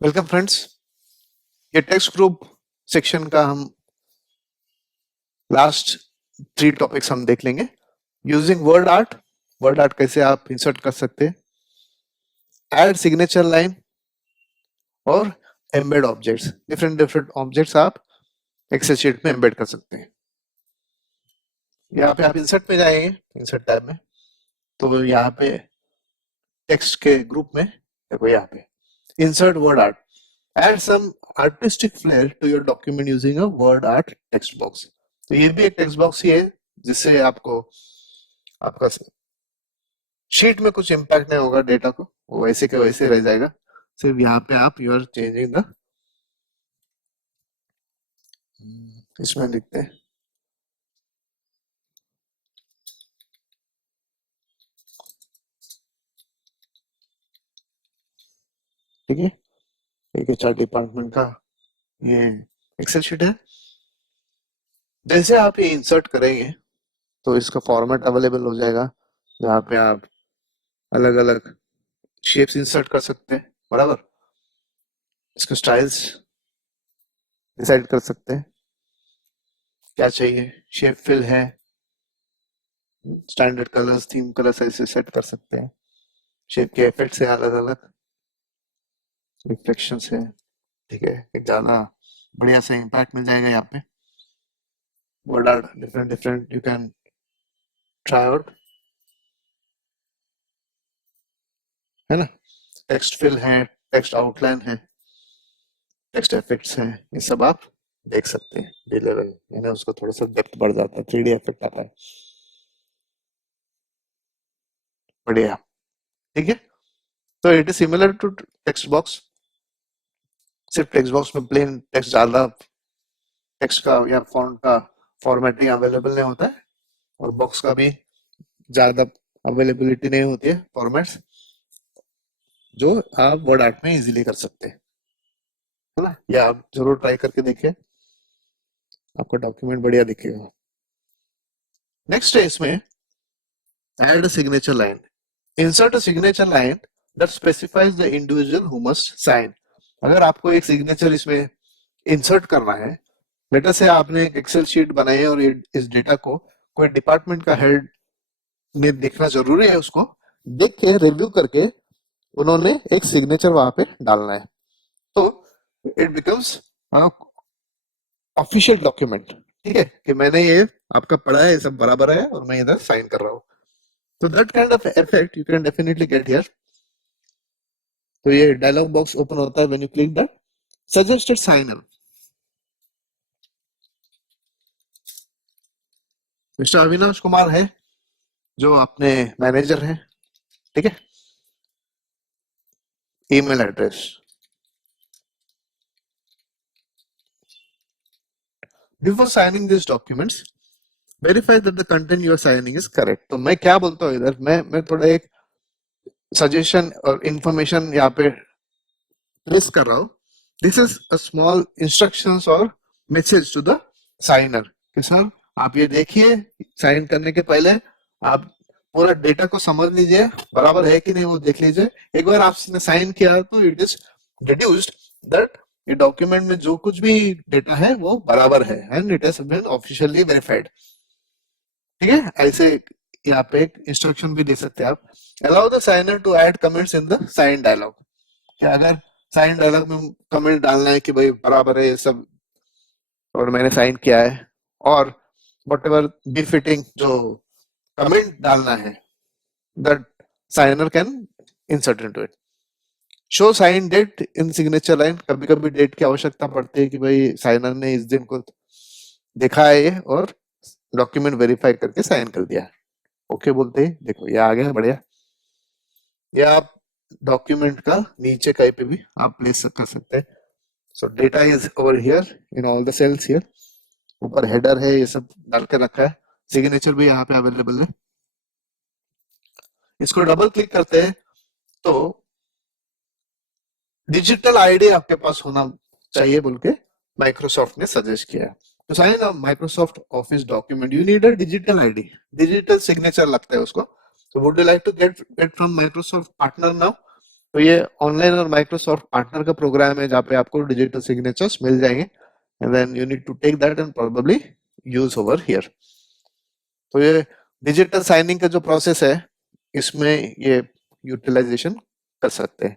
Welcome friends. ये text group section का हम लास्ट 3 टॉपिक्स हम देख लेंगे। यूजिंग वर्ड आर्ट कैसे आप इंसर्ट कर सकते हैं, ऐड सिग्नेचर लाइन और एम्बेड ऑब्जेक्ट्स। डिफरेंट ऑब्जेक्ट्स आप एक्सेल शीट में एम्बेड कर सकते हैं। यहाँ पे आप इंसर्ट में जाएंगे, इंसर्ट टैब में, तो यहाँ पे टेक्स्ट के ग्रुप में देखो, यहाँ पे insert word art, add some artistic flair to your document using a word art text box. तो ये भी एक टेक्स्ट बॉक्स ही है जिससे आपको आपका शीट में कुछ इम्पैक्ट नहीं होगा, डेटा को वो वैसे के वैसे रह जाएगा। सिर्फ यहाँ पे आप यू आर चेंजिंग द, इसमें लिखते हैं ठीक है, एक HR डिपार्टमेंट का ये एक्सेल शीट है। जैसे आप ये इंसर्ट करेंगे तो इसका फॉर्मेट अवेलेबल हो जाएगा, जहाँ पे आप अलग अलग शेप्स इंसर्ट कर सकते हैं, बराबर। इसके स्टाइल्स डिसाइड कर सकते हैं क्या चाहिए, शेप फिल है, स्टैंडर्ड कलर्स, थीम कलर्स ऐसे सेट कर सकते हैं। शेप के इफेक्ट्स है अलग अलग, रिफ्लेक्शन है, ठीक है। एक ज्यादा बढ़िया सा इम्पैक्ट मिल जाएगा यहाँ पे। Word art different you can try out, है ना। टेक्स्ट फिल है, टेक्स्ट आउटलाइन है, टेक्स्ट इफेक्ट्स हैं, ये सब आप देख सकते हैं। डी लेवल यानी उसका थोड़ा सा डेप्थ बढ़ जाता है, 3D इफेक्ट आता है, बढ़िया, ठीक है। तो it is similar to text box, सिर्फ टेक्स्ट बॉक्स में प्लेन टेक्स्ट ज्यादा, टेक्स्ट का या फॉन्ट का फॉर्मेटिंग अवेलेबल नहीं होता है, और बॉक्स का भी ज्यादा अवेलेबिलिटी नहीं होती है फॉर्मेट्स, जो आप वर्ड आर्ट में इजीली कर सकते हैं, है ना। या आप जरूर ट्राई करके देखिए, आपका डॉक्यूमेंट बढ़िया दिखेगा। नेक्स्ट है इसमें add signature line, insert a signature line that specifies the individual who must sign. अगर आपको एक सिग्नेचर इसमें इंसर्ट करना है, लेटर से आपने एक एक्सेल शीट बनाई है और इस डेटा को कोई डिपार्टमेंट का हेड ने देखना जरूरी है, उसको देख के रिव्यू करके उन्होंने एक सिग्नेचर वहां पे डालना है, तो इट बिकम्स ऑफिशियल डॉक्यूमेंट, ठीक है, कि मैंने ये आपका पढ़ा है, ये सब बराबर है और मैं इधर साइन कर रहा हूँ। तो that kind of effect you can definitely get here. तो ये डायलॉग बॉक्स ओपन होता है when you click that suggested signer. Mister Avinash Kumar है जो अपने मैनेजर है, ठीक है। Email address, before signing this documents verify that the content you are signing is correct. तो मैं क्या बोलता हूँ इधर, मैं थोड़ा एक सजेशन और इंफॉर्मेशन यहाँ पे प्लेस कर रहा हूँ। This is a small instructions और मैसेज टू द साइनर कि सर आप ये देखिए, साइन करने के पहले आप पूरा डेटा को समझ लीजिए, बराबर है कि नहीं वो देख लीजिए। एक बार आपने साइन किया तो इट इज डिड्यूस्ड दैट ये डॉक्यूमेंट में जो कुछ भी डेटा है वो बराबर है and it has been officially verified, ठीक है। ऐसे यहाँ पे एक इंस्ट्रक्शन भी दे सकते हैं आप, allow the signer to add comments in the sign dialog. क्या अगर साइन डायलॉग में कमेंट डालना है कि भाई बराबर है ये सब और मैंने साइन किया है, और वट एवर बी फिटिंग जो कमेंट डालना है, that signer can insert into it. Show sign date in signature line, कभी कभी डेट की आवश्यकता पड़ती है कि भाई साइनर ने इस दिन को देखा है ये और डॉक्यूमेंट वेरीफाई करके साइन कर दिया, ओके बोलते ही देखो ये आ गया, बढ़िया। ये आप डॉक्यूमेंट का नीचे कहीं पे भी आप प्लेस कर सकते हैं। So data is over here in all the cells here, ऊपर हेडर है, ये सब डाल के रखा है, सिग्नेचर भी यहाँ पे अवेलेबल है। इसको डबल क्लिक करते हैं तो डिजिटल आईडी आपके पास होना चाहिए बोल के माइक्रोसॉफ्ट ने सजेस्ट किया है। तो sign a Microsoft office document you need a digital ID, digital signature लगता है उसको। तो would you like to get from Microsoft partner now, तो ये ऑनलाइन और माइक्रोसॉफ्ट पार्टनर का प्रोग्राम है जहाँ पे आपको डिजिटल सिग्नेचर्स मिल जाएंगे and then you need to take that and probably use over here. तो ये डिजिटल साइनिंग का जो प्रोसेस है इसमें ये यूटिलाइजेशन कर सकते हैं।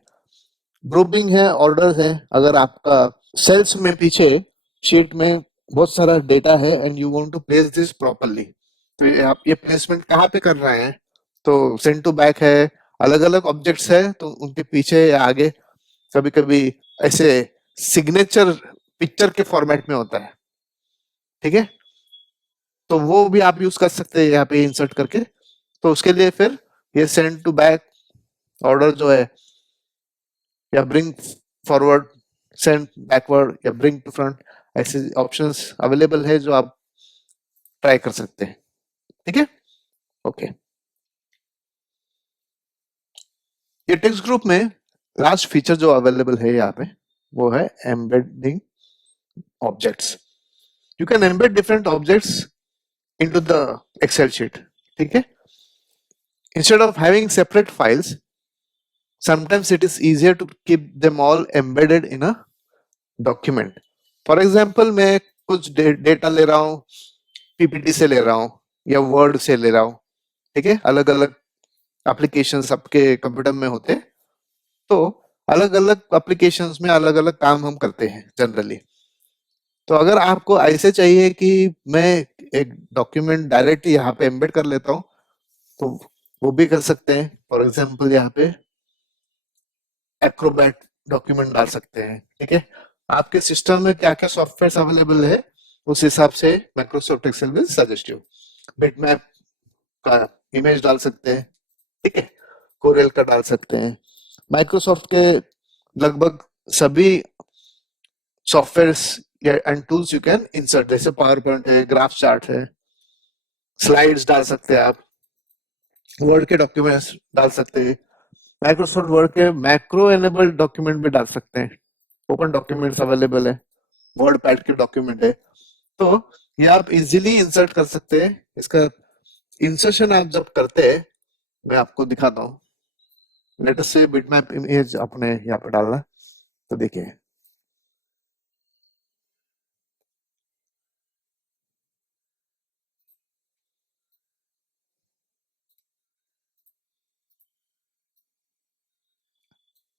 ग्रुपिंग है, ऑर्डर है, अगर आपका सेल्स में पीछे शीट में बहुत सारा डेटा है and you want to place this properly, तो ये आप ये प्लेसमेंट कहाँ पे कर रहे हैं, तो सेंड टू बैक है, अलग अलग ऑब्जेक्ट्स है तो उनके पीछे या आगे कभी कभी ऐसे सिग्नेचर पिक्चर के फॉर्मेट में होता है, ठीक है, तो वो भी आप यूज कर सकते हैं यहाँ पे इंसर्ट करके। तो उसके लिए फिर ये सेंड टू बैक ऑर्डर जो है या ब्रिंग फॉरवर्ड, सेंड बैकवर्ड या ब्रिंग टू फ्रंट, ऐसे ऑप्शंस अवेलेबल है जो आप ट्राई कर सकते हैं, ठीक है। ओके, ये टेक्स्ट ग्रुप में लास्ट फीचर जो अवेलेबल है यहाँ पे वो है embedding objects. You can embed different objects into the Excel sheet, ठीक है। Instead of having separate files, sometimes it is easier to keep them all embedded in a document. For example, मैं कुछ data ले रहा हूँ, PPT से ले रहा हूँ या वर्ड से ले रहा हूँ, ठीक है, अलग अलग एप्लीकेशंस आपके कंप्यूटर में होते हैं, तो अलग अलग एप्लीकेशंस में अलग अलग काम हम करते हैं जनरली। तो अगर आपको ऐसे चाहिए कि मैं एक डॉक्यूमेंट डायरेक्ट यहाँ पे एम्बेड कर लेता हूँ तो वो भी कर सकते हैं। फॉर एग्जाम्पल यहाँ पे एक्रोबैट डॉक्यूमेंट डाल सकते हैं, ठीक है। आपके सिस्टम में क्या क्या सॉफ्टवेयर अवेलेबल है उस हिसाब से Microsoft Excel will suggest you. Bitmap का इमेज डाल सकते हैं, ठीक है, कोरेल का डाल सकते हैं। माइक्रोसॉफ्ट के लगभग सभी सॉफ्टवेयर्स या and tools you can insert, जैसे पावर पॉइंट है, ग्राफ चार्ट है, स्लाइड्स डाल सकते हैं आप, वर्ड के डॉक्यूमेंट्स डाल सकते हैं, माइक्रोसॉफ्ट वर्ड के मैक्रो एनेबल्ड डॉक्यूमेंट भी डाल सकते हैं, ओपन डॉक्यूमेंट्स अवेलेबल है, वर्ड पैड के डॉक्यूमेंट है, तो ये आप इजीली इंसर्ट कर सकते हैं। इसका इंसर्शन आप जब करते हैं मैं आपको दिखाता हूँ। लेट अस से बिटमैप इमेज आपने यहाँ पे डालना, तो देखिए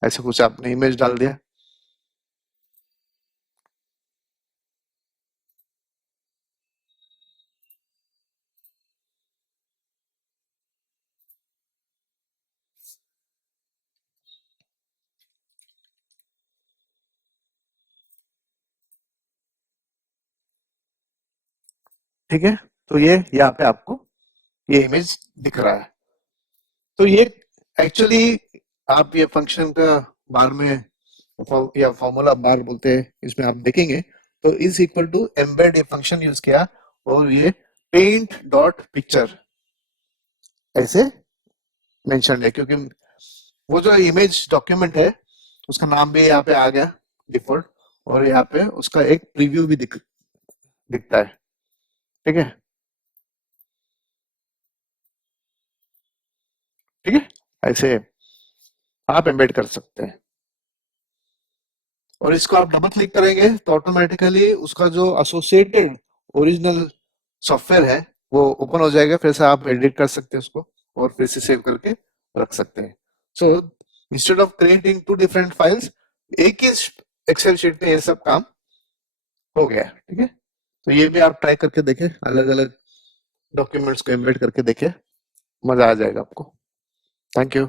ऐसे कुछ आपने इमेज डाल दिया, ठीक है, तो ये यहाँ पे आपको ये इमेज दिख रहा है। तो ये एक्चुअली आप ये फंक्शन का बार में या फॉर्मूला बार बोलते हैं, इसमें आप देखेंगे तो इज इक्वल टू एम्बेड, ये फंक्शन यूज किया और ये पेंट डॉट पिक्चर ऐसे मेंशन है, क्योंकि वो जो इमेज डॉक्यूमेंट है उसका नाम भी यहाँ पे आ गया डिफॉल्ट, और यहाँ पे उसका एक प्रीव्यू भी दिखता है, ठीक है, ठीक है, ऐसे आप एम्बेड कर सकते हैं। और इसको आप डबल क्लिक करेंगे तो ऑटोमेटिकली उसका जो एसोसिएटेड ओरिजिनल सॉफ्टवेयर है वो ओपन हो जाएगा, फिर से आप एडिट कर सकते हैं उसको और फिर से सेव करके रख सकते हैं। So instead of creating two different files, एक ही एक्सेल शीट में ये सब काम हो गया, ठीक है। तो ये भी आप ट्राई करके देखें, अलग अलग डॉक्यूमेंट्स को एम्बेड करके देखें, मजा आ जाएगा आपको। Thank you.